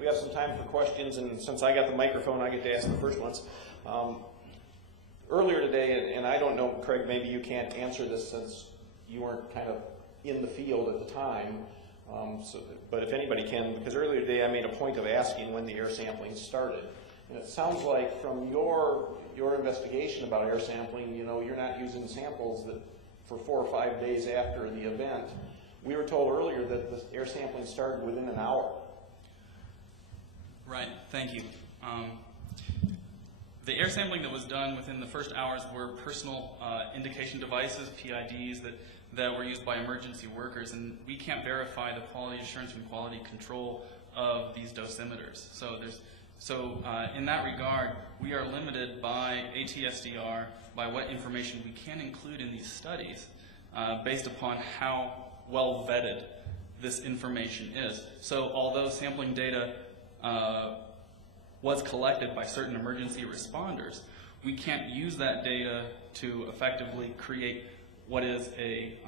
We have some time for questions, and since I got the microphone, I get to ask the first ones. Earlier today, and I don't know, Craig, maybe you can't answer this since you weren't kind of in the field at the time, but if anybody can, because earlier today I made a point of asking when the air sampling started. And it sounds like from your investigation about air sampling, you know, you're not using samples that for 4 or 5 days after the event. We were told earlier that the air sampling started within an hour. Right, thank you. The air sampling that was done within the first hours were personal indication devices, PIDs, that were used by emergency workers, and we can't verify the quality assurance and quality control of these dosimeters. So in that regard, we are limited by ATSDR, by what information we can include in these studies, based upon how well vetted this information is. So although sampling data was collected by certain emergency responders, we can't use that data to effectively create what is a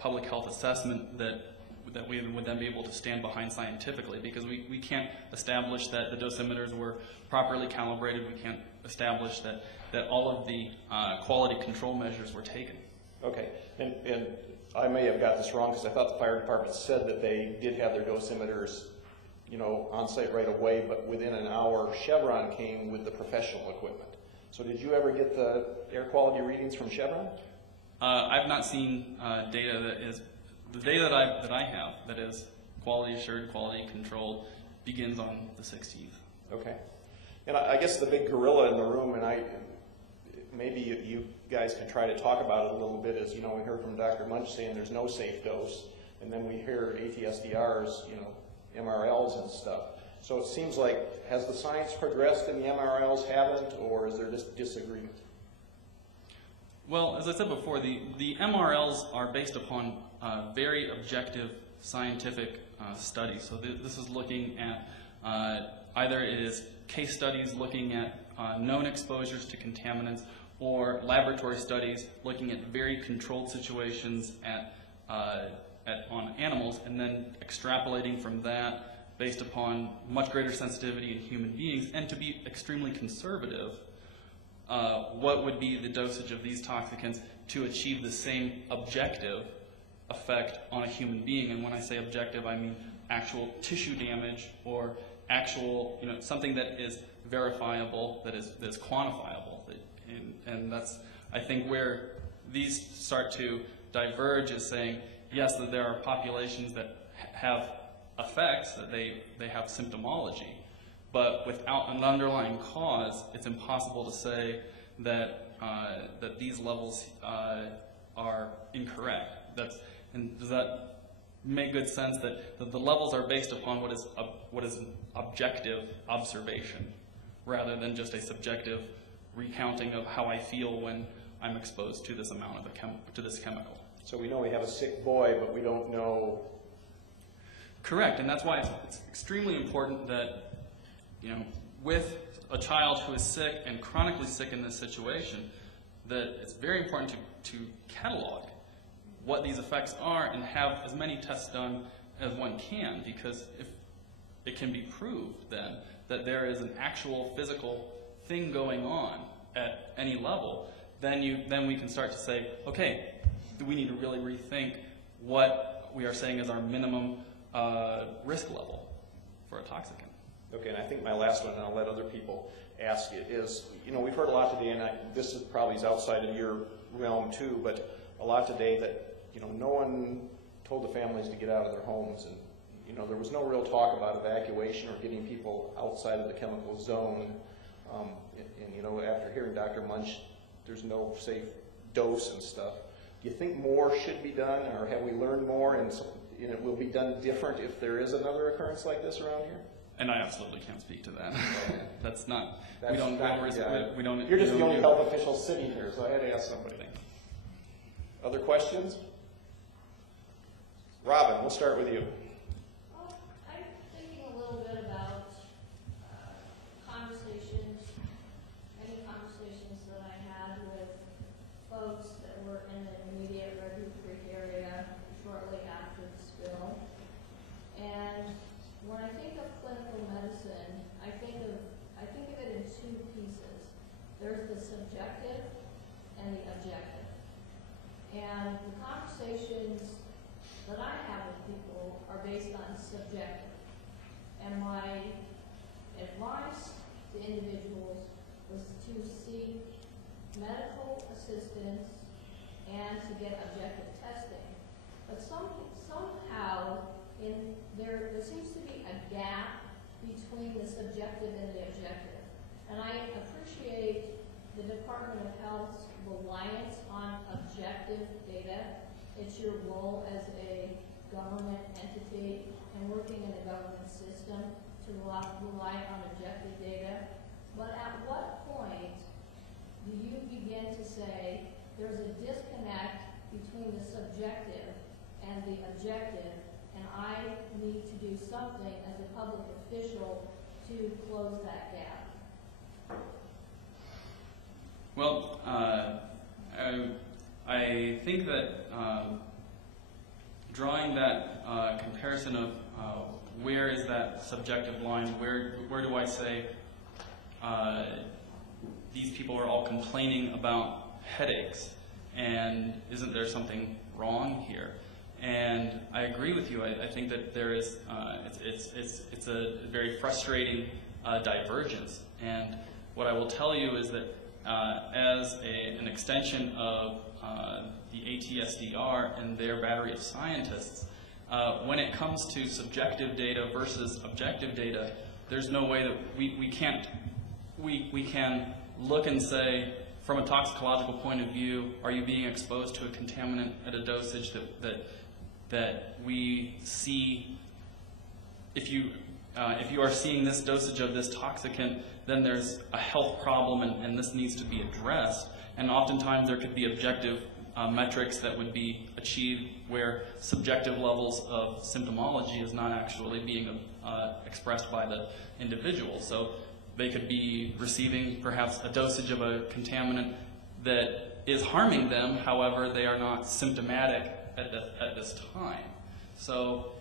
public health assessment that we would then be able to stand behind scientifically, because we can't establish that the dosimeters were properly calibrated. We can't establish that all of the quality control measures were taken. Okay, and I may have got this wrong because I thought the fire department said that they did have their dosimeters, you know, on site right away, but within an hour Chevron came with the professional equipment. So did you ever get the air quality readings from Chevron? I've not seen data that is, the data that I have that is quality assured, quality controlled, begins on the 16th. Okay. And I guess the big gorilla in the room, and maybe you guys can try to talk about it a little bit, is, you know, we heard from Dr. Munch saying there's no safe dose, and then we hear ATSDRs, you know, MRLs and stuff. So it seems like, has the science progressed and the MRLs haven't, or is there just disagreement? Well, as I said before, the MRLs are based upon very objective scientific studies. So this is looking at either it is case studies looking at known exposures to contaminants, or laboratory studies looking at very controlled situations on animals, and then extrapolating from that based upon much greater sensitivity in human beings, and to be extremely conservative, what would be the dosage of these toxicants to achieve the same objective effect on a human being. And when I say objective, I mean actual tissue damage, or actual, you know, something that is verifiable, that is quantifiable. And that's, I think, where these start to diverge, is saying, yes, that there are populations that have effects, that they have symptomology, but without an underlying cause, it's impossible to say that that these levels are incorrect. And does that make good sense, that the levels are based upon what is an objective observation, rather than just a subjective recounting of how I feel when I'm exposed to this amount of this chemical. So we know we have a sick boy, but we don't know. Correct, and that's why it's extremely important that, you know, with a child who is sick and chronically sick in this situation, that it's very important to catalog what these effects are and have as many tests done as one can, because if it can be proved then that there is an actual physical thing going on at any level, then we can start to say, okay, do we need to really rethink what we are saying is our minimum risk level for a toxicant. Okay, and I think my last one, and I'll let other people ask it, is, you know, we've heard a lot today, and this is probably outside of your realm too, but a lot today that, you know, no one told the families to get out of their homes, and, you know, there was no real talk about evacuation or getting people outside of the chemical zone. And you know, after hearing Dr. Munch, there's no safe dose and stuff. Do you think more should be done, or have we learned more, and you know, it will be done different if there is another occurrence like this around here? And I absolutely can't speak to that. That's not. That's we don't. We don't. You're just the only health official sitting here, so I had to ask somebody. Other questions? Robin, we'll start with you. Well, I'm thinking a little bit about many conversations that I had with folks that were in the immediate Red Hook Creek area shortly after the spill. And when I think of person, I think of it in two pieces. There's the subjective and the objective. And the conversations that I have with people are based on subjective. And my advice to individuals was to seek medical assistance and to get objective testing. But somehow there seems to be a gap between the subjective and the objective. And I appreciate the Department of Health's reliance on objective data. It's your role as a government entity and working in a government system to rely on objective data. But at what point do you begin to say there's a disconnect between the subjective and the objective, and I need to do something as a public official to close that gap? Well, I think that drawing that comparison of where is that subjective line, where do I say these people are all complaining about headaches, and isn't there something wrong here? And I agree with you. I think that there is it's a very frustrating divergence. And what I will tell you is that as an extension of the ATSDR and their battery of scientists, when it comes to subjective data versus objective data, there's no way that we can look and say, from a toxicological point of view, are you being exposed to a contaminant at a dosage that we see? If you are seeing this dosage of this toxicant, then there's a health problem, and this needs to be addressed. And oftentimes there could be objective metrics that would be achieved where subjective levels of symptomology is not actually being expressed by the individual. So they could be receiving perhaps a dosage of a contaminant that is harming them, however, they are not symptomatic at this time. So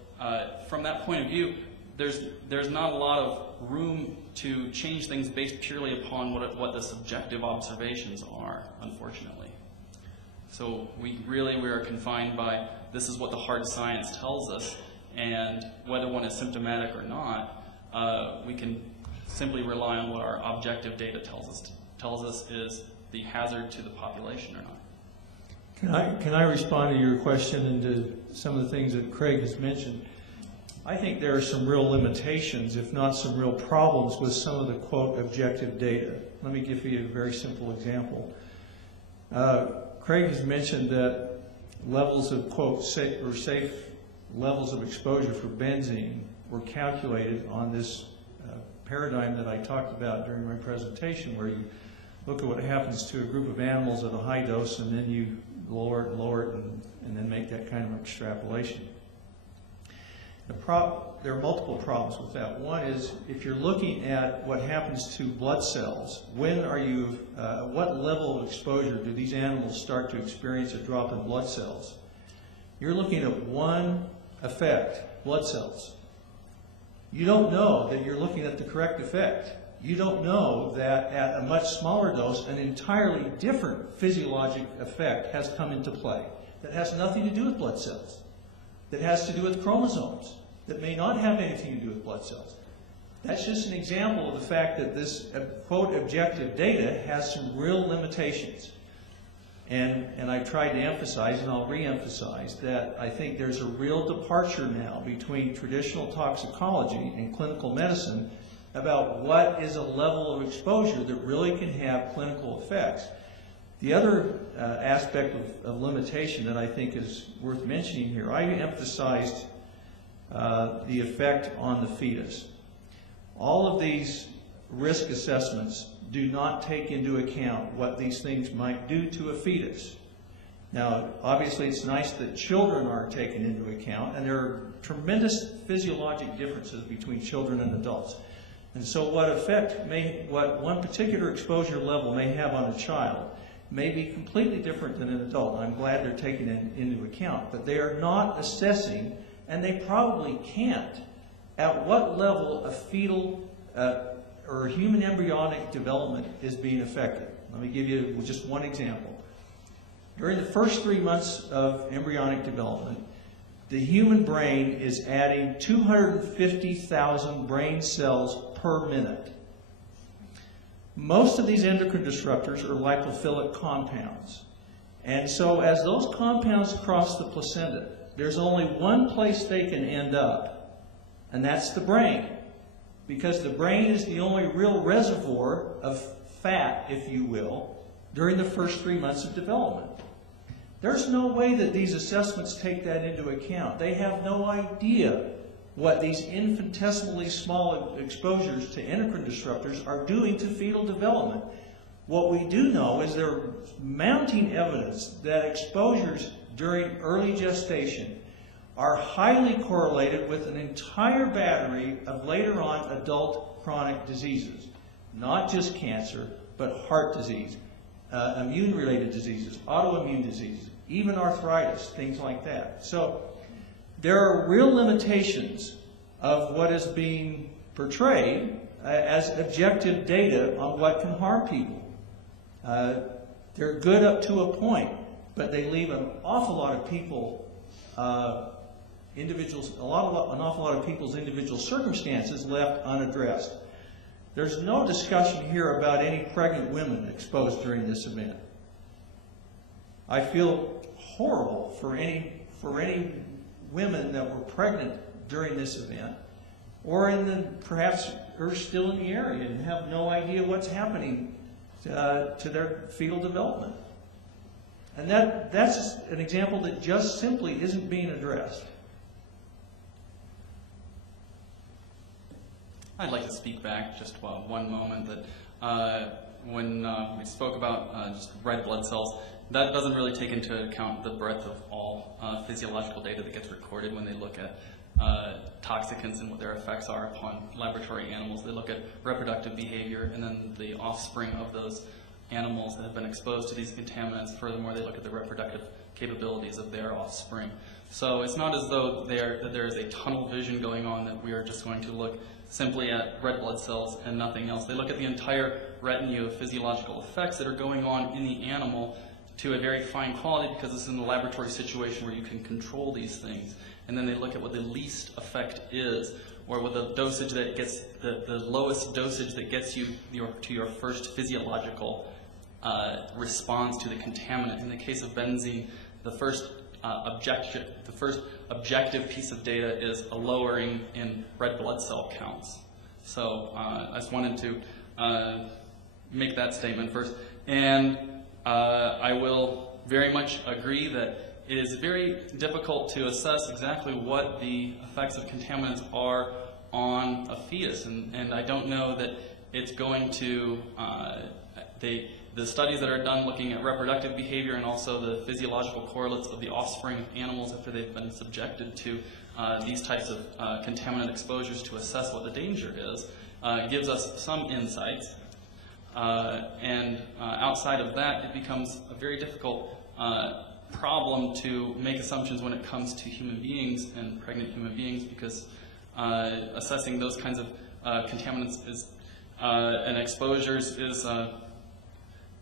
from that point of view, there's not a lot of room to change things based purely upon what the subjective observations are, unfortunately. So we are confined by, this is what the hard science tells us, and whether one is symptomatic or not, we can simply rely on what our objective data tells us is the hazard to the population or not. Can I respond to your question and to some of the things that Craig has mentioned? I think there are some real limitations, if not some real problems, with some of the, quote, objective data. Let me give you a very simple example. Craig has mentioned that levels of, quote, safe levels of exposure for benzene were calculated on this paradigm that I talked about during my presentation, where you look at what happens to a group of animals at a high dose, and then you lower it, and then make that kind of extrapolation. There are multiple problems with that. One is, if you're looking at what happens to blood cells, what level of exposure do these animals start to experience a drop in blood cells? You're looking at one effect, blood cells. You don't know that you're looking at the correct effect. You don't know that at a much smaller dose, an entirely different physiologic effect has come into play that has nothing to do with blood cells, that has to do with chromosomes, that may not have anything to do with blood cells. That's just an example of the fact that this, quote, objective data has some real limitations. And I've tried to emphasize, and I'll re-emphasize, that I think there's a real departure now between traditional toxicology and clinical medicine about what is a level of exposure that really can have clinical effects. The other aspect of limitation that I think is worth mentioning here, I emphasized the effect on the fetus. All of these risk assessments do not take into account what these things might do to a fetus. Now, obviously, it's nice that children are taken into account, and there are tremendous physiologic differences between children and adults. And so what one particular exposure level may have on a child may be completely different than an adult. I'm glad they're taking it into account, but they are not assessing, and they probably can't, at what level a fetal or human embryonic development is being affected. Let me give you just one example. During the first 3 months of embryonic development, the human brain is adding 250,000 brain cells per minute. Most of these endocrine disruptors are lipophilic compounds. And so as those compounds cross the placenta, there's only one place they can end up, and that's the brain. Because the brain is the only real reservoir of fat, if you will, during the first 3 months of development. There's no way that these assessments take that into account. They have no idea what these infinitesimally small exposures to endocrine disruptors are doing to fetal development. What we do know is there's mounting evidence that exposures during early gestation are highly correlated with an entire battery of later on adult chronic diseases. Not just cancer, but heart disease, immune-related diseases, autoimmune diseases, even arthritis, things like that. So there are real limitations of what is being portrayed as objective data on what can harm people. They're good up to a point, but they leave an awful lot of people, an awful lot of people's individual circumstances left unaddressed. There's no discussion here about any pregnant women exposed during this event. I feel horrible for any women that were pregnant during this event, or perhaps are still in the area and have no idea what's happening to their fetal development. And that's an example that just simply isn't being addressed. I'd like to speak back just one moment that when we spoke about just red blood cells, that doesn't really take into account the breadth of all physiological data that gets recorded when they look at toxicants and what their effects are upon laboratory animals. They look at reproductive behavior and then the offspring of those animals that have been exposed to these contaminants. Furthermore, they look at the reproductive capabilities of their offspring. So it's not as though there is a tunnel vision going on that we are just going to look simply at red blood cells and nothing else. They look at the entire retinue of physiological effects that are going on in the animal to a very fine quality, because this is in the laboratory situation where you can control these things. And then they look at what the least effect is, or what the dosage that gets, the lowest dosage that gets you to your first physiological response to the contaminant. In the case of benzene, the first objective piece of data is a lowering in red blood cell counts. So I just wanted to make that statement first. And I will very much agree that it is very difficult to assess exactly what the effects of contaminants are on a fetus. And I don't know that it's going to, the studies that are done looking at reproductive behavior and also the physiological correlates of the offspring of animals after they've been subjected to these types of contaminant exposures to assess what the danger is, gives us some insights. And outside of that, it becomes a very difficult problem to make assumptions when it comes to human beings and pregnant human beings, because assessing those kinds of contaminants and exposures is,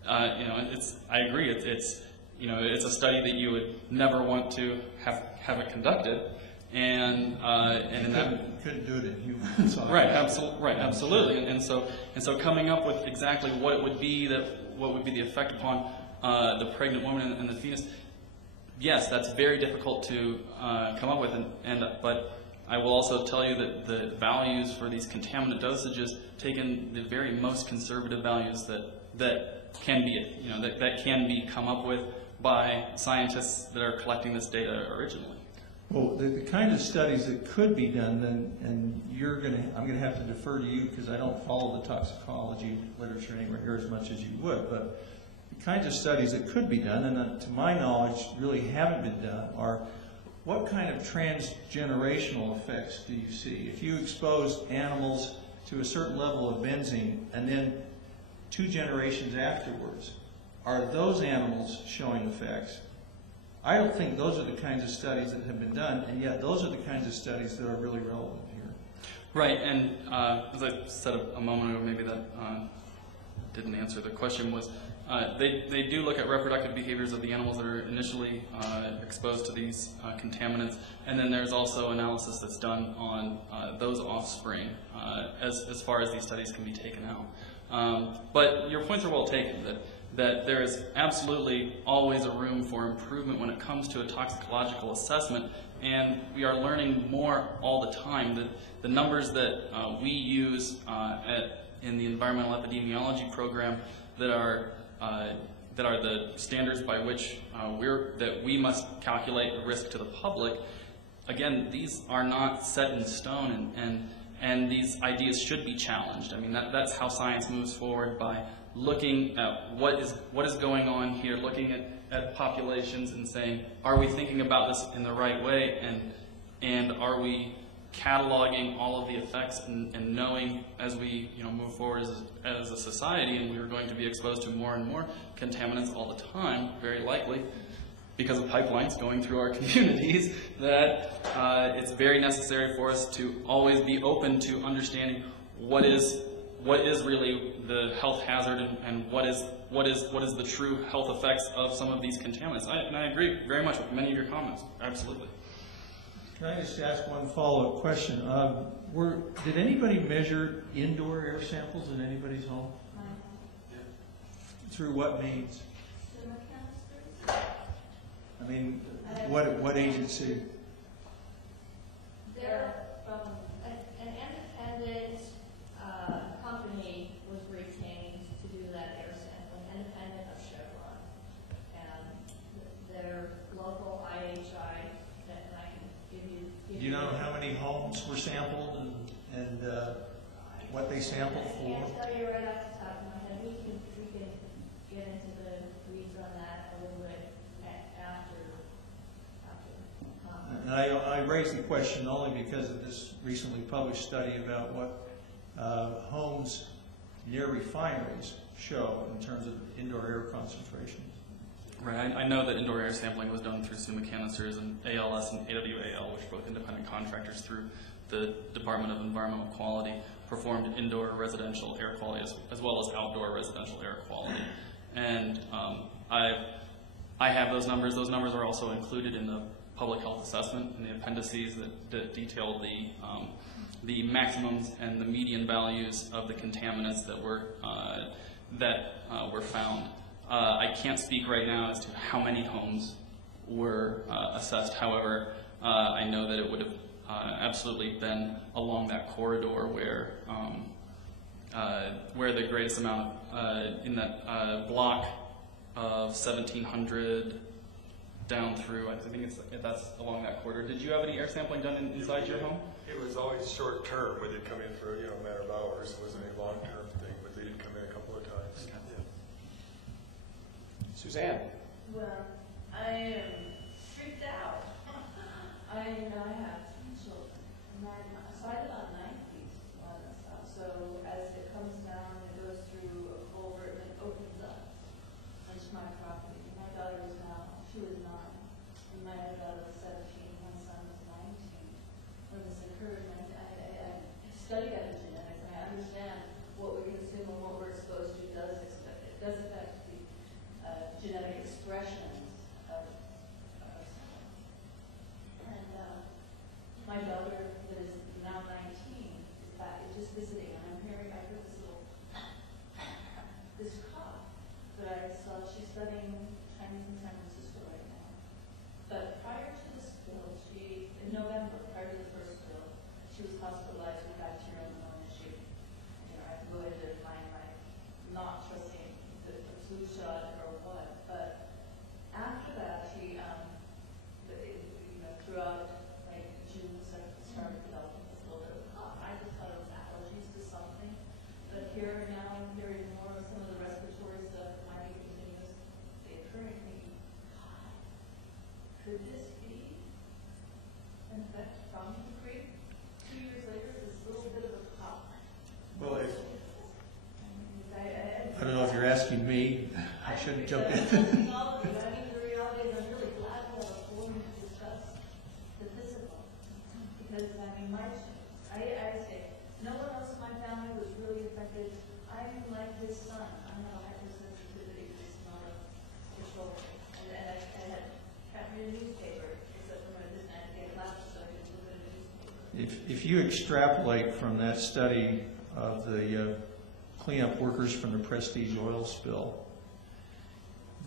I agree. It's a study that you would never want to have it conducted, and in that couldn't do it in humans. Right, absolutely. And so coming up with exactly what would be the effect upon the pregnant woman and the fetus, yes, that's very difficult to come up with. But I will also tell you that the values for these contaminant dosages take in the very most conservative values that can be come up with by scientists that are collecting this data originally. Well, the kind of studies that could be done, and I'm going to have to defer to you because I don't follow the toxicology literature anywhere here as much as you would, but the kinds of studies that could be done, and to my knowledge really haven't been done, are what kind of transgenerational effects do you see? If you expose animals to a certain level of benzene and then 2 generations afterwards, are those animals showing effects? I don't think those are the kinds of studies that have been done, and yet those are the kinds of studies that are really relevant here. Right, and as I said a moment ago, maybe that didn't answer the question, was they do look at reproductive behaviors of the animals that are initially exposed to these contaminants, and then there's also analysis that's done on those offspring as far as these studies can be taken out. But your points are well taken, that there is absolutely always a room for improvement when it comes to a toxicological assessment, and we are learning more all the time. The numbers that we use in the environmental epidemiology program that are the standards by which we must calculate the risk to the public. Again, these are not set in stone, and these ideas should be challenged. I mean, that's how science moves forward, by looking at what is going on here, looking at populations and saying, are we thinking about this in the right way, and are we cataloging all of the effects and knowing as we move forward as a society, and we are going to be exposed to more and more contaminants all the time, very likely, because of pipelines going through our communities, that it's very necessary for us to always be open to understanding what is really the health hazard and what is the true health effects of some of these contaminants. And I agree very much with many of your comments. Absolutely. Can I just ask one follow-up question? Did anybody measure indoor air samples in anybody's home? Through what means? I mean, what agency? They're from an independent company was retained to do that air sampling, independent of Chevron, and their local IHI. And I can give you. Do you know how many homes were sampled and what they sampled for? I can't tell you right off the top of my head. We can get into the weeds on that a little bit after. And I raised the question only because of this recently published study about what homes near refineries show in terms of indoor air concentrations. Right. I know that indoor air sampling was done through SUMA canisters, and ALS and AWAL, which are both independent contractors through the Department of Environmental Quality, performed indoor residential air quality as well as outdoor residential air quality. And I have those numbers. Those numbers are also included in the public health assessment and the appendices that detail the maximums and the median values of the contaminants that were found. I can't speak right now as to how many homes were assessed. However, I know that it would have absolutely been along that corridor where the greatest amount in that block of 1700 down through, I think that's along that corridor. Did you have any air sampling done inside your home? It was always short term, but they'd come in for a matter of hours. It wasn't a long term thing, but they did come in a couple of times. Okay. Yeah. Suzanne? Well, I am freaked out. I have 3 children. I started on 90s on this stuff. So as it comes down, it goes through a culvert and it opens up onto my property. My daughter was 9, and my other daughter was 17, my son was 19. When this occurred, I studied epigenetics, and I understand what we consume and what we're exposed to does affect the genetic expressions of cells. And my daughter, that is now 19, is just visiting, and I heard this cough. But I saw she's studying Chinese in San Francisco right now. But prior to the spill, in November, prior to the first spill, she was hospitalized with bacterial pneumonia. I have no way to define not trusting the flu shot or what. But after that, she, throughout June, started developing this little bit of cough. I just thought it was allergies to something. But here now, I'm hearing more of some of the respiratory stuff that might be continuously occurring. Thinking, God, could this be an effect from the creek? 2 years later, this little bit of a cough. Well, I don't know if you're asking me. I shouldn't jump in. The reality is I'm really glad we have a forum to discuss the physical. Because, I say If you extrapolate from that study of the cleanup workers from the Prestige oil spill,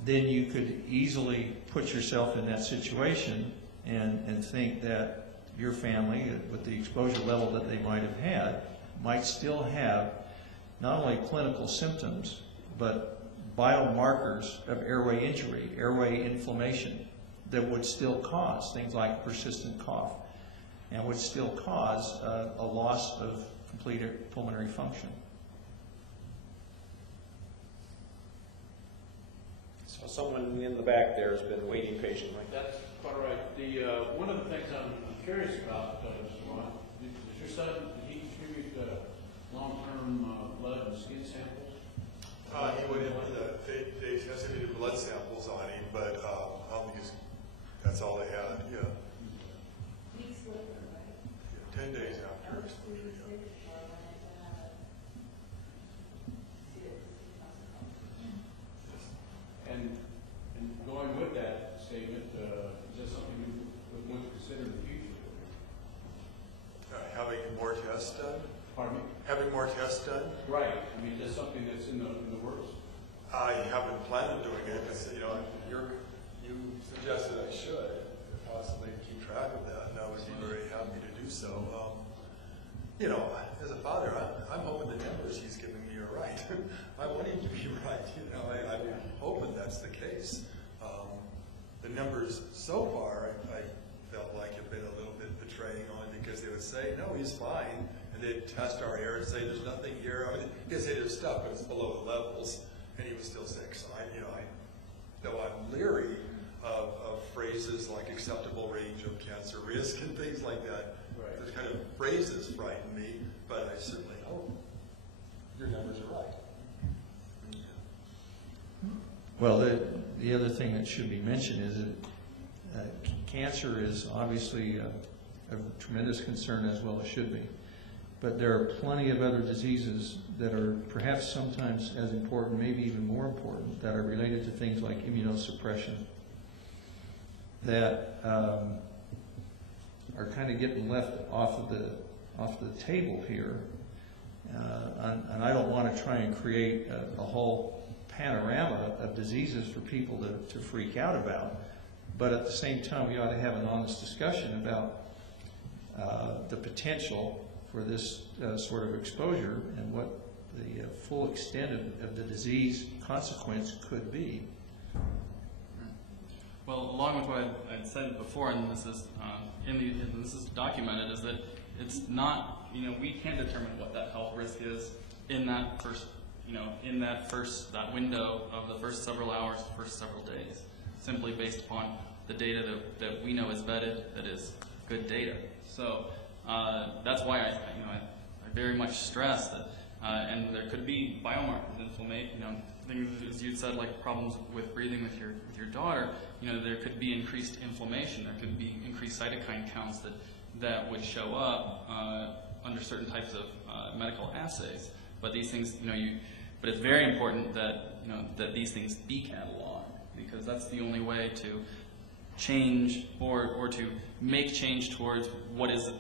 then you could easily put yourself in that situation and think that your family, with the exposure level that they might have had, might still have not only clinical symptoms, but biomarkers of airway injury, airway inflammation, that would still cause things like persistent cough and would still cause a loss of complete pulmonary function. So someone in the back there has been waiting patiently. That's quite right. The one of the things I'm curious about, Mr. Watt, does your son, did he contribute long-term blood and skin samples? He went in with they tested me blood samples on him, but I don't think that's all they had. Yeah. Weeks later, right? 10 days after. That was 3 weeks later before I went in to have it. And going with that statement, is that something you would want to consider in the future? Having more tests done? Pardon me? Having more tests done? Right. I mean, is that something that's in the works? I haven't planned on doing it because, you know, you suggested I should possibly keep track of that, and I would be very happy to do so. You know, as a father, I'm hoping the numbers he's giving me are right. I want him to be right. You know, I'm hoping that's the case. The numbers so far, I felt like have been a little bit betraying, only because they would say, no, he's fine, and they'd test our air and say, there's nothing here. I mean, they'd say there's stuff, but it's below the levels, and he was still sick. So though I'm leery of phrases like acceptable range of cancer risk and things like that. Right. Those kind of phrases frighten me, but I certainly hope your numbers are right. Well, the other thing that should be mentioned is that cancer is obviously a tremendous concern, as well as should be. But there are plenty of other diseases that are perhaps sometimes as important, maybe even more important, that are related to things like immunosuppression that are kind of getting left off of the table here. And I don't want to try and create a whole panorama of diseases for people to freak out about. But at the same time, we ought to have an honest discussion about the potential for this sort of exposure and what the full extent of the disease consequence could be. Well, along with what I'd said before, and this is this is documented, is that it's not, we can't determine what that health risk is in that first, that window of the first several hours, first several days, simply based upon the data that we know is vetted, that is good data. So that's why I very much stress that, and there could be biomarkers, inflammation, things as you said, like problems with breathing with your daughter. There could be increased inflammation. There could be increased cytokine counts that would show up under certain types of medical assays. But these things, but it's very important that that these things be cataloged, because that's the only way to change or to make change towards what is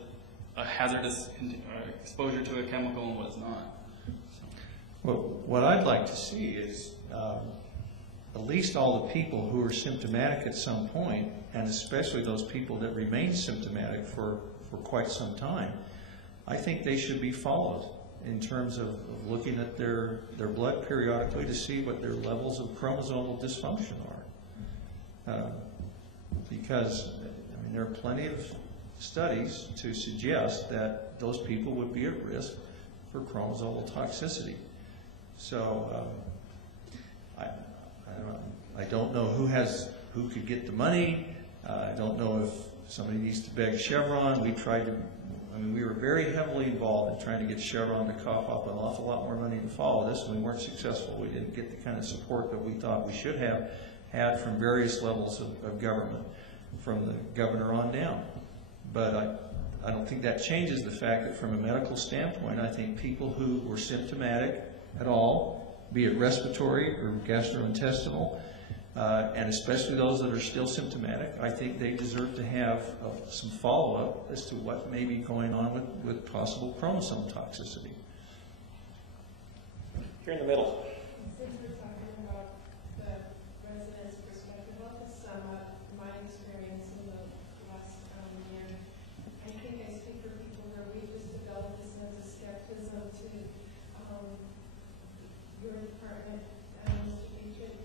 a hazardous exposure to a chemical and what is not. Well, what I'd like to see is at least all the people who are symptomatic at some point, and especially those people that remain symptomatic for quite some time, I think they should be followed in terms of looking at their blood periodically to see what their levels of chromosomal dysfunction are. Because there are plenty of studies to suggest that those people would be at risk for chromosomal toxicity. So I don't know who could get the money. I don't know if somebody needs to beg Chevron. We were very heavily involved in trying to get Chevron to cough up an awful lot more money to follow this, and we weren't successful. We didn't get the kind of support that we thought we should have had from various levels of government, from the governor on down. But I don't think that changes the fact that from a medical standpoint, I think people who were symptomatic at all, be it respiratory or gastrointestinal, and especially those that are still symptomatic, I think they deserve to have some follow-up as to what may be going on with possible chromosome toxicity. Here in the middle. Since we're talking about the residents' perspective, I'll just sum up my experience in the last year. I think I speak for people where we just developed a sense of skepticism to your department, Mr. Dietrich,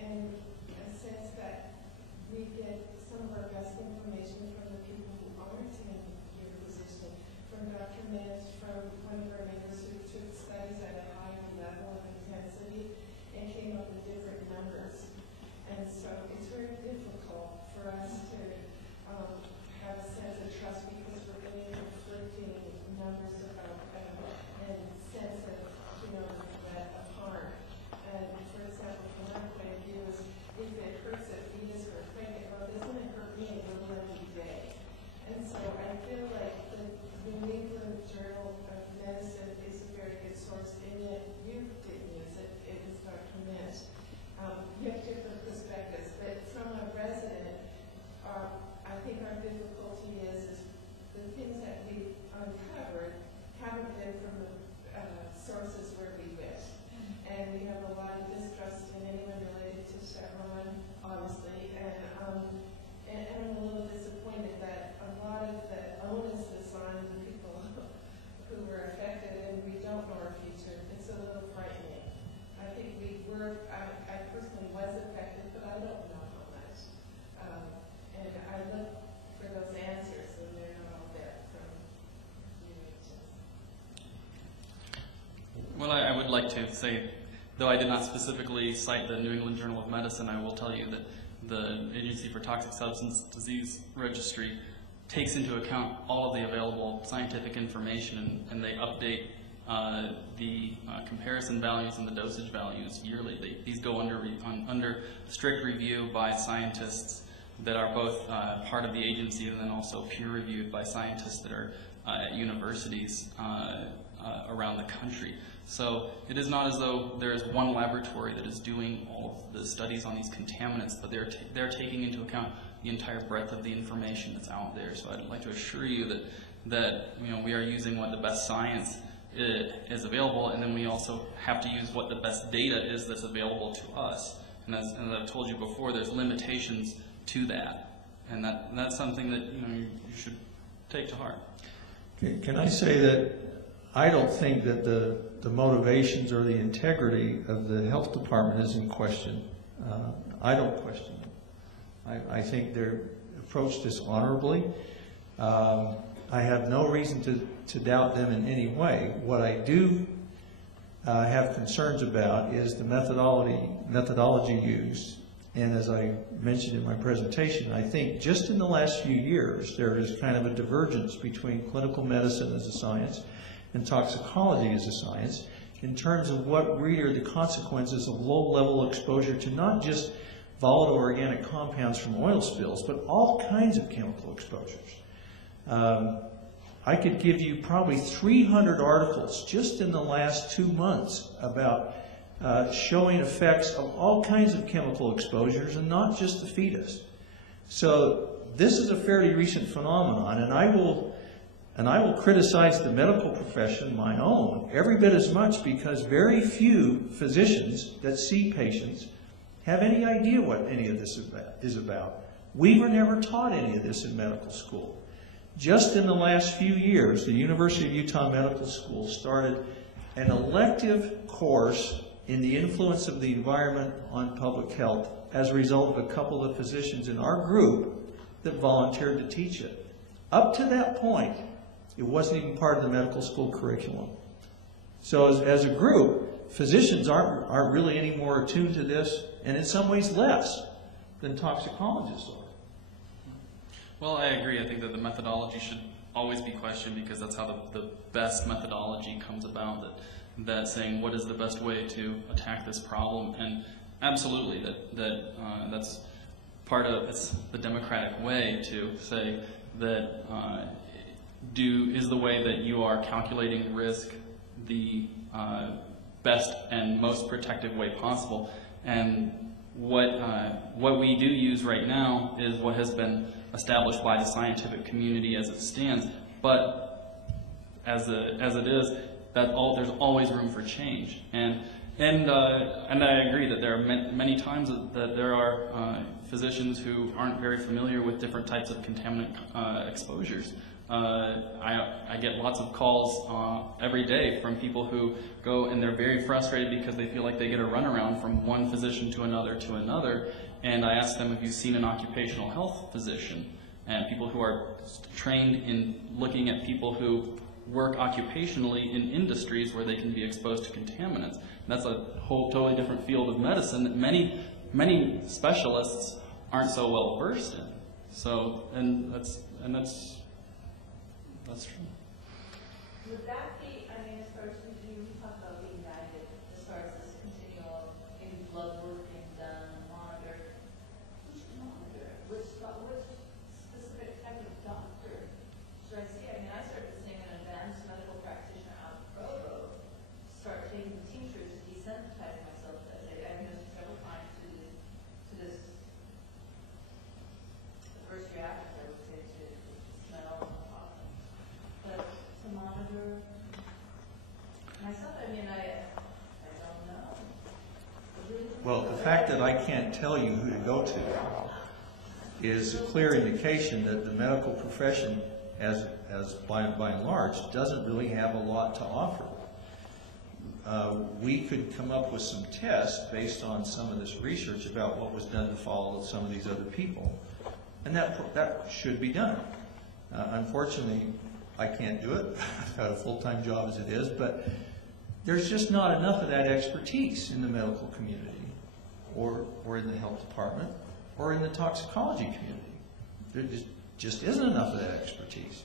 and a sense that we get some of our best information from the people who aren't in your position, from Dr. Mitch, from one of our members who took studies at a higher level of intensity and came up with different numbers. And so it's very difficult for us to have a sense of trust because we're getting conflicting numbers about and sense of, that of harm. And for example, from my point of view is if it hurts a fetus or a pregnant, well, doesn't it hurt me a little every day? And so I feel like the New England Journal of Medicine is a very good source in it. You didn't use it, it was Dr. Mitch. You have different perspectives, but from a resident, I think our difficulty is the things that we uncovered haven't been from the sources where we wish. And we have a lot of distrust in anyone related to Chevron, honestly, and I'm a little disappointed that a lot of the onus is on the people who were affected, and we don't know our future. It's a little frightening. I think I personally was affected, but I don't know how much. And I look for those answers, and they're not all there from UHS. Well, I would like to say, though I did not specifically cite the New England Journal of Medicine, I will tell you that the Agency for Toxic Substance Disease Registry takes into account all of the available scientific information, and they update the comparison values and the dosage values yearly. These go under strict review by scientists that are both part of the agency and then also peer-reviewed by scientists that are at universities around the country. So it is not as though there is one laboratory that is doing all of the studies on these contaminants, but they're taking into account the entire breadth of the information that's out there. So I'd like to assure you that we are using what the best science is available, and then we also have to use what the best data is that's available to us. And as I've told you before, there's limitations to that, and that's something that you should take to heart. Can I say that I don't think that the motivations or the integrity of the health department is in question. I don't question them. I think they're approached this honorably. I have no reason to doubt them in any way. What I do have concerns about is the methodology used. And as I mentioned in my presentation, I think just in the last few years, there is kind of a divergence between clinical medicine as a science and toxicology as a science in terms of what really are the consequences of low-level exposure to not just volatile organic compounds from oil spills, but all kinds of chemical exposures. I could give you probably 300 articles just in the last 2 months about showing effects of all kinds of chemical exposures and not just the fetus. So this is a fairly recent phenomenon, and I will criticize the medical profession, my own, every bit as much because very few physicians that see patients have any idea what any of this is about. We were never taught any of this in medical school. Just in the last few years, the University of Utah Medical School started an elective course in the influence of the environment on public health as a result of a couple of physicians in our group that volunteered to teach it. Up to that point, it wasn't even part of the medical school curriculum. So as a group, physicians aren't really any more attuned to this, and in some ways less than toxicologists are. Well, I agree. I think that the methodology should always be questioned because that's how the best methodology comes about, that saying what is the best way to attack this problem. And absolutely, that's part of it's the democratic way to say that is the way that you are calculating risk the best and most protective way possible. And what we do use right now is what has been established by the scientific community as it stands. But as it is, there's always room for change. And I agree that there are many times that there are physicians who aren't very familiar with different types of contaminant exposures. I get lots of calls every day from people who go and they're very frustrated because they feel like they get a runaround from one physician to another, and I ask them, have you seen an occupational health physician? And people who are trained in looking at people who work occupationally in industries where they can be exposed to contaminants. And that's a whole totally different field of medicine that many specialists aren't so well versed in. So, and that's true. Would that be, I mean, as far as you talk about being guided, as far as this continual maybe blood work being done, monitored, who should monitor it? Which specific type of doctor should I see? I mean, I started seeing an advanced medical practitioner out Provo start taking tinctures to desensitize myself. I've noticed several times to this, the first reaction, I would say, to smell and coffee. But to monitor myself, I mean, I don't know. Well, the fact that I can't tell you who to go to is a clear indication that the medical profession, as by and large, doesn't really have a lot to offer. We could come up with some tests based on some of this research about what was done to follow some of these other people, and that should be done. Unfortunately, I can't do it. I've got a full-time job as it is, but there's just not enough of that expertise in the medical community or in the health department or in the toxicology community. There just isn't enough of that expertise.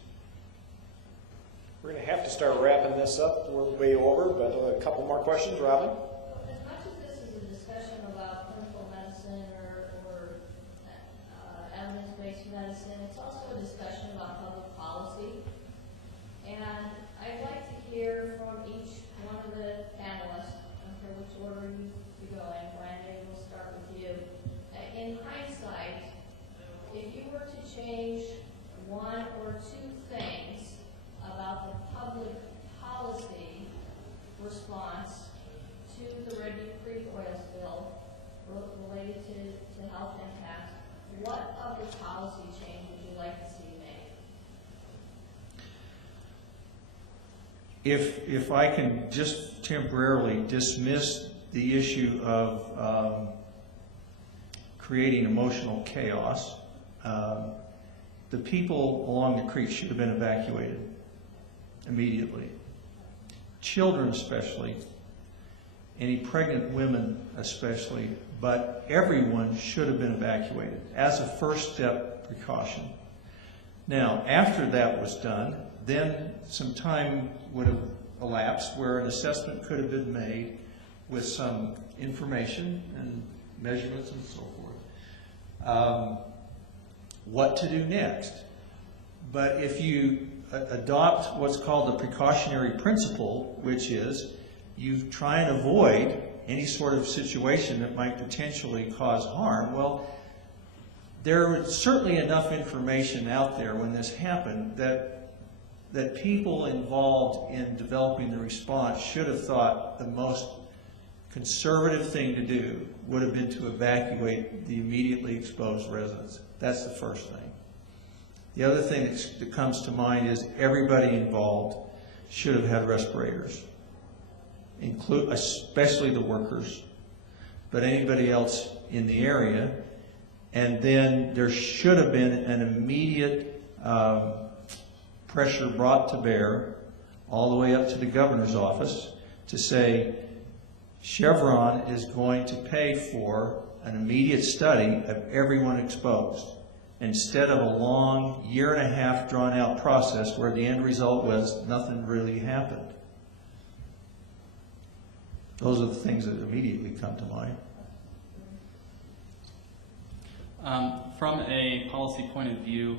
We're going to have to start wrapping this up. We're way over, but a couple more questions. Robin? As much as this is a discussion about clinical medicine or evidence-based medicine, it's also a discussion about public policy. And I'd like to hear from each one of the panelists, and for which order you going. Randy, we'll start with you. In hindsight, if you were to change one or two things about the public policy response to the Red Butte Creek oil spill related to health impacts, what public policy change would you like to see made? If I can just temporarily dismiss the issue of creating emotional chaos, the people along the creek should have been evacuated immediately. Children especially, any pregnant women especially, but everyone should have been evacuated as a first step precaution. Now, after that was done, then some time would have elapsed where an assessment could have been made with some information and measurements and so forth. What to do next. But if you adopt what's called the precautionary principle, which is you try and avoid any sort of situation that might potentially cause harm, well, there was certainly enough information out there when this happened that people involved in developing the response should have thought the most conservative thing to do would have been to evacuate the immediately exposed residents. That's the first thing. The other thing that comes to mind is everybody involved should have had respirators, especially the workers, but anybody else in the area. And then there should have been an immediate pressure brought to bear all the way up to the governor's office to say Chevron is going to pay for an immediate study of everyone exposed, instead of a long year-and-a-half drawn-out process where the end result was nothing really happened. Those are the things that immediately come to mind. From a policy point of view,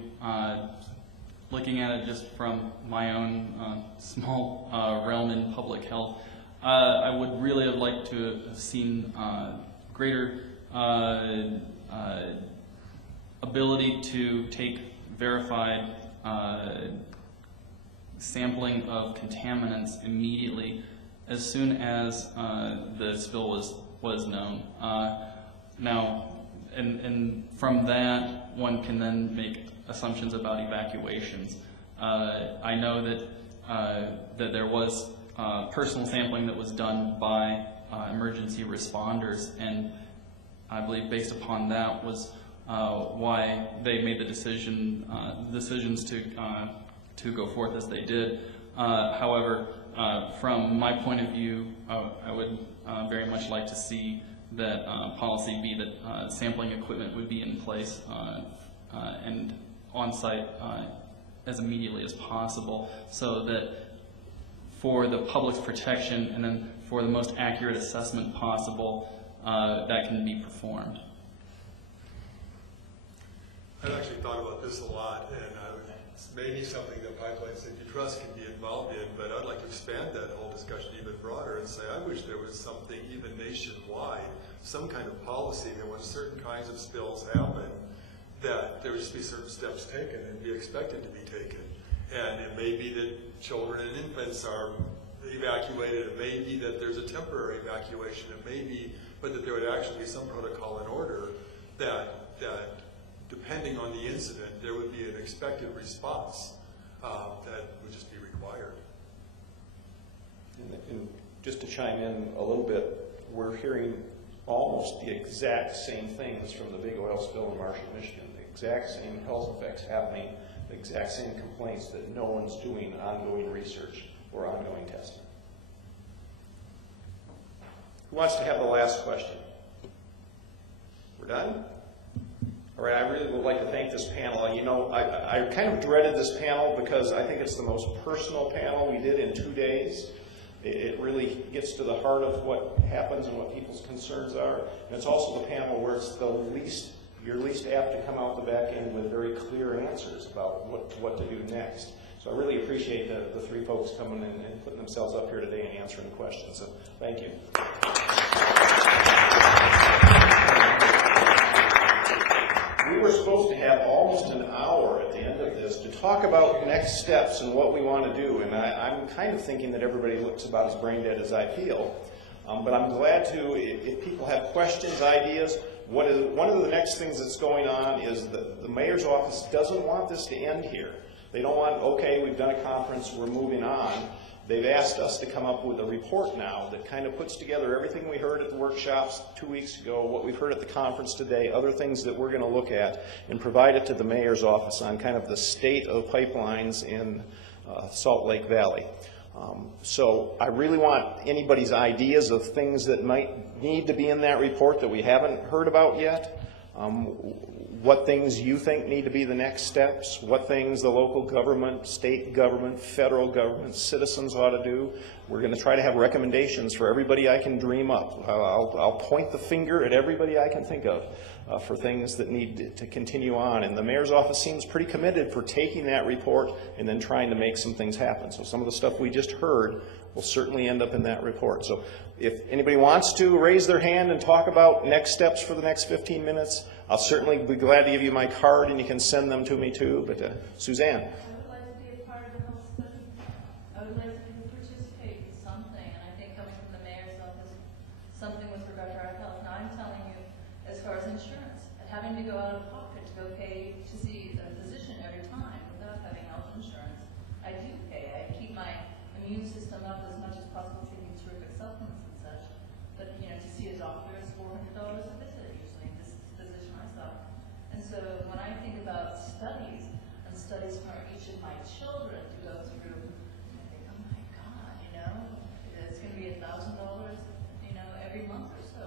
looking at it just from my own small realm in public health, I would really have liked to have seen greater ability to take verified sampling of contaminants immediately as soon as the spill was known. Now, and from that, one can then make assumptions about evacuations. I know that there was personal sampling that was done by emergency responders, and I believe based upon that was why they made the decisions to go forth as they did. However, from my point of view, I would very much like to see that policy be that sampling equipment would be in place and on site as immediately as possible, so that for the public's protection and then for the most accurate assessment possible, that can be performed. I've actually thought about this a lot, and it's maybe something that Pipeline Safety Trust can be involved in, but I'd like to expand that whole discussion even broader and say I wish there was something even nationwide, some kind of policy that when certain kinds of spills happen, that there would just be certain steps taken and be expected to be taken. And it may be that children and infants are evacuated, it may be that there's a temporary evacuation, it may be, but that there would actually be some protocol in order that depending on the incident, there would be an expected response that would just be required. And just to chime in a little bit, we're hearing almost the exact same things from the big oil spill in Marshall, Michigan. The exact same health effects happening, the exact same complaints that no one's doing ongoing research or ongoing testing. Who wants to have the last question? We're done? All right, I really would like to thank this panel. You know, I kind of dreaded this panel because I think it's the most personal panel we did in 2 days. It really gets to the heart of what happens and what people's concerns are. And it's also the panel where it's you're least apt to come out the back end with very clear answers about what to do next. So I really appreciate the three folks coming in and putting themselves up here today and answering questions. So thank you. We were supposed to have almost an hour at the end of this to talk about next steps and what we want to do, and I'm kind of thinking that everybody looks about as brain dead as I feel. But I'm glad to, if people have questions, ideas, one of the next things that's going on is that the mayor's office doesn't want this to end here. They don't want, okay, we've done a conference, we're moving on. They've asked us to come up with a report now that kind of puts together everything we heard at the workshops 2 weeks ago, what we've heard at the conference today, other things that we're going to look at, and provide it to the mayor's office on kind of the state of pipelines in Salt Lake Valley. So I really want anybody's ideas of things that might need to be in that report that we haven't heard about yet. What things you think need to be the next steps, what things the local government, state government, federal government, citizens ought to do. We're going to try to have recommendations for everybody I can dream up. I'll point the finger at everybody I can think of for things that need to continue on. And the mayor's office seems pretty committed for taking that report and then trying to make some things happen. So some of the stuff we just heard will certainly end up in that report. So if anybody wants to raise their hand and talk about next steps for the next 15 minutes, I'll certainly be glad to give you my card and you can send them to me too. But Suzanne. I would like to be a part of the whole study. I would like to participate in something, and I think coming from the mayor's office, something with regard to our health. Now I'm telling you, as far as insurance, and having to go out of pocket to go pay to see a physician every time without having health insurance, I do pay. I keep my immune system up as much as possible, taking terrific supplements and such. But you know, to see a doctor is $400 a visit usually. This physician myself. And so when I think about studies and studies for each of my children to go through, I think, oh my God, you know, it's going to be $1,000, you know, every month or so.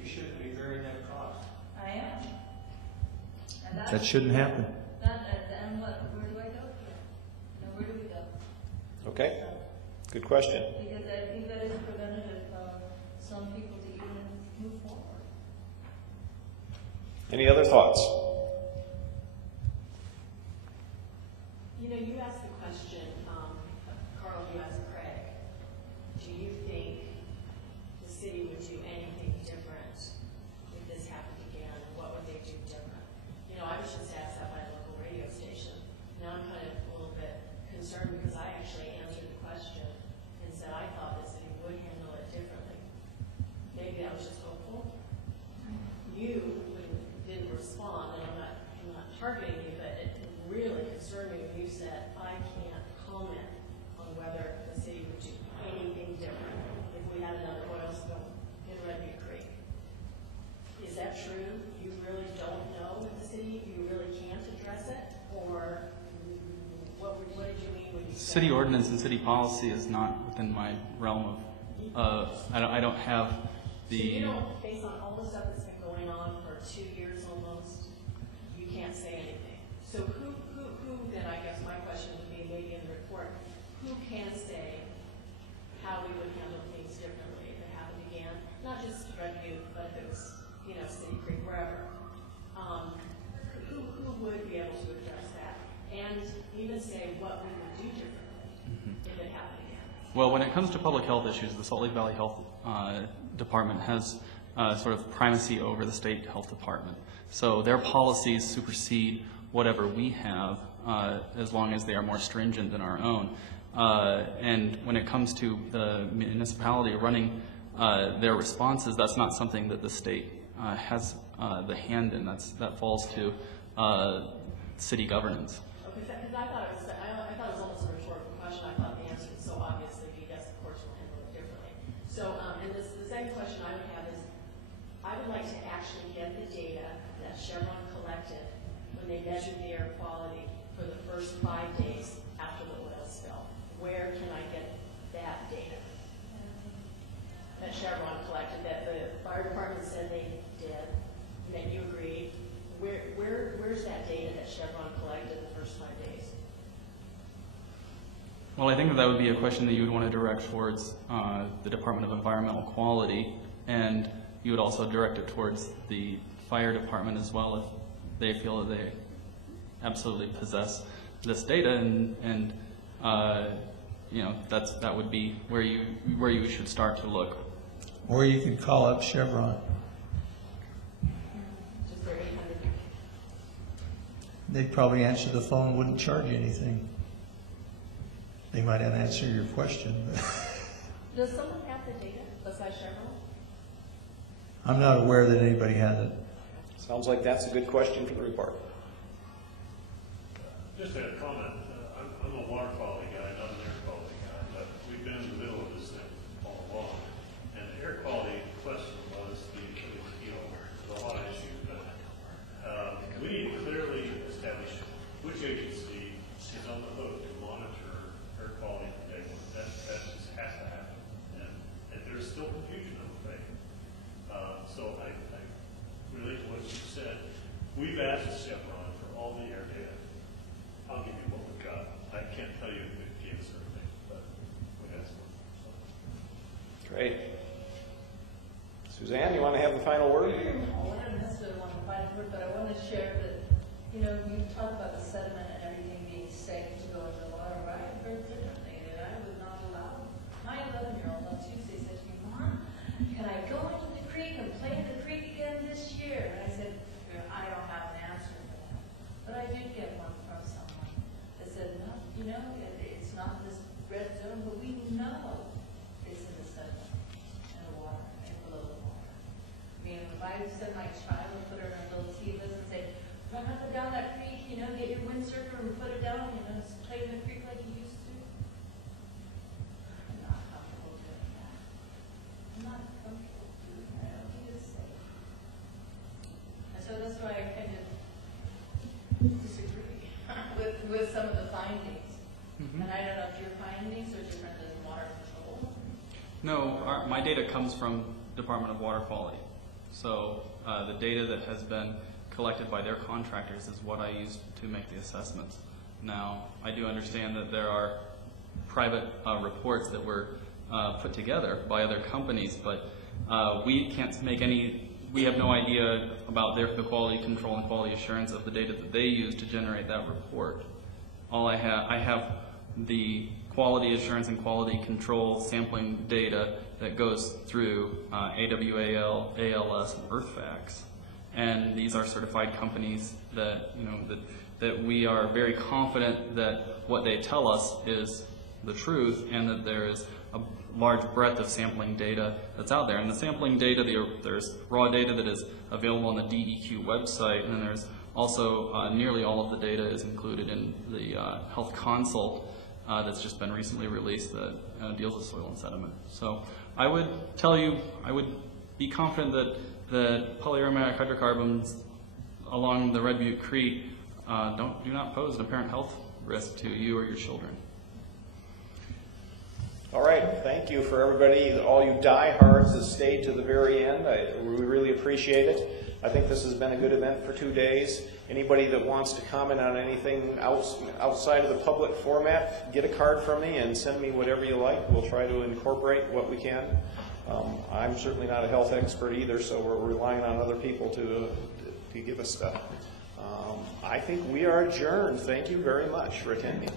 You shouldn't be bearing that cost. I am. And That shouldn't happen. And where do I go here? You know, where do we go? Okay, good question. Because I think that is preventative of some people to even move forward. Any other thoughts? You know, you asked the question, Carl, you asked Craig, do you think the city would do anything different city ordinance and city policy is not within my realm of, I don't have So you the, don't, based on all the stuff that's been going on for 2 years almost, you can't say anything. So who then, I guess my question would be maybe in the report, who can say how we would handle things differently if it happened again? Not just Red Butte, but if it was, City Creek, wherever. Who would be able to address that? And even say what we would do differently if it happened again? well, when it comes to public health issues, the Salt Lake Valley Health Department has sort of primacy over the state health department. So their policies supersede whatever we have, as long as they are more stringent than our own. And when it comes to the municipality running their responses, that's not something that the state has the hand in. That falls to city governance. Okay, because I thought it was almost a rhetorical question. I thought the answer was so obviously yes, the courts will handle it differently. So, and the second question I would have is, I would like to actually get the data that Chevron collected when they measured the air quality for the first 5 days after the oil spill. Where can I get that data that Chevron collected, that the fire department said they did, and that you agreed? Where's that data that Chevron collected the first 5 days? Well, I think that would be a question that you would want to direct towards the Department of Environmental Quality, and you would also direct it towards the fire department as well if they feel that they absolutely possess this data, and that would be where you should start to look. Or you could call up Chevron. Just their 800. They'd probably answer the phone, wouldn't charge you anything. They might not answer your question, but Does someone have the data besides Chevron? I'm not aware that anybody has it. Sounds like that's a good question for the report. Just a comment. I'm a water quality guy, not an air quality guy, but we've been in the middle of this thing all along. And the air quality question was there's a lot of issues, but we need to clearly establish which agency is on the hook to monitor air quality today. That just has to happen. And there's still confusion, I'm afraid. So I relate to what you said. We've asked Chevron for all the air data. I'll give you what we've got. I can't tell you if it gave us everything, but we asked for it. Great. Suzanne, you want to have the final word? I don't necessarily want to find a word, but I want to share that, you talk about the sediment and everything being safe to go into the water, but I heard differently, and I would not allow. My 11-year-old on Tuesday said to me, Mom, can I go into the creek and play in the creek again this year? And I said, I don't have an answer for that. But I did get one from someone that said, no, it's not this red zone, but we know it's in the sediment and the water and below the water. I mean, if I send my child and put her in a little Tevas and say, run up and down that creek, get your windsurfer and put it down, just play in the creek like you used to. I'm not comfortable doing that. I'm not comfortable doing that. I don't think it's safe. And so that's why I kind of disagree with some of the findings. And I don't know if your findings are different than water control. No, my data comes from Department of Water Quality. So the data that has been collected by their contractors is what I use to make the assessments. Now, I do understand that there are private reports that were put together by other companies, but we can't make any, we have no idea about the quality control and quality assurance of the data that they use to generate that report. All I have the quality assurance and quality control sampling data that goes through AWAL, ALS, and EarthFacts. And these are certified companies that, that we are very confident that what they tell us is the truth, and that there is a large breadth of sampling data that's out there. And the sampling data, there's raw data that is available on the DEQ website, and then there's also nearly all of the data is included in the Health Consult that's just been recently released that deals with soil and sediment. So I would tell you, I would be confident that polyaromatic hydrocarbons along the Red Butte Creek do not pose an apparent health risk to you or your children. All right, thank you for everybody, all you diehards that stayed to the very end. We really appreciate it. I think this has been a good event for 2 days. Anybody that wants to comment on anything outside of the public format, get a card from me and send me whatever you like. We'll try to incorporate what we can. I'm certainly not a health expert either, so we're relying on other people to give us stuff. I think we are adjourned. Thank you very much for attending.